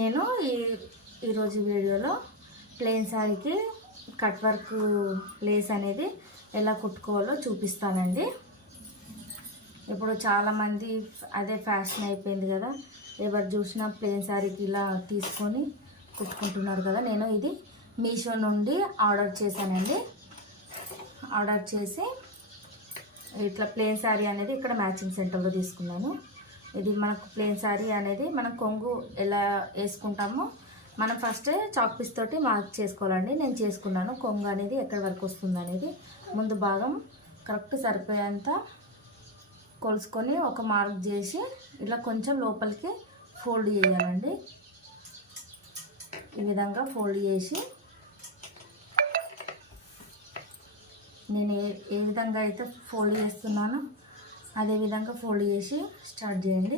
నేను ఈరోజు వీడియోలో ప్లెయిన్ శారీకి కట్ వర్క్ లేస్ అనేది ఎలా కుట్టుకోవాలో చూపిస్తానండి. ఇప్పుడు చాలామంది అదే ఫ్యాషన్ అయిపోయింది కదా, ఎవరు చూసినా ప్లెయిన్ శారీకి ఇలా తీసుకొని కుట్టుకుంటున్నారు కదా. నేను ఇది మీషో నుండి ఆర్డర్ చేశానండి. ఆర్డర్ చేసి ఇట్లా ప్లెయిన్ శారీ అనేది ఇక్కడ మ్యాచింగ్ సెంటర్లో తీసుకున్నాను. ఇది మనకు ప్లెయిన్ శారీ అనేది మనం కొంగు ఎలా వేసుకుంటామో మనం ఫస్ట్ చాక్ పీస్ తోటి మార్క్ చేసుకోవాలండి. నేను చేసుకున్నాను కొంగు అనేది ఎక్కడి వరకు వస్తుంది అనేది. ముందు భాగం కరెక్ట్ సరిపోయేంత కొలుసుకొని ఒక మార్క్ చేసి ఇలా కొంచెం లోపలికి ఫోల్డ్ చేయాలండి. ఈ విధంగా ఫోల్డ్ చేసి నేను ఏ విధంగా అయితే ఫోల్డ్ చేస్తున్నానో అదే విధంగా ఫోల్డ్ చేసి స్టార్ట్ చేయండి.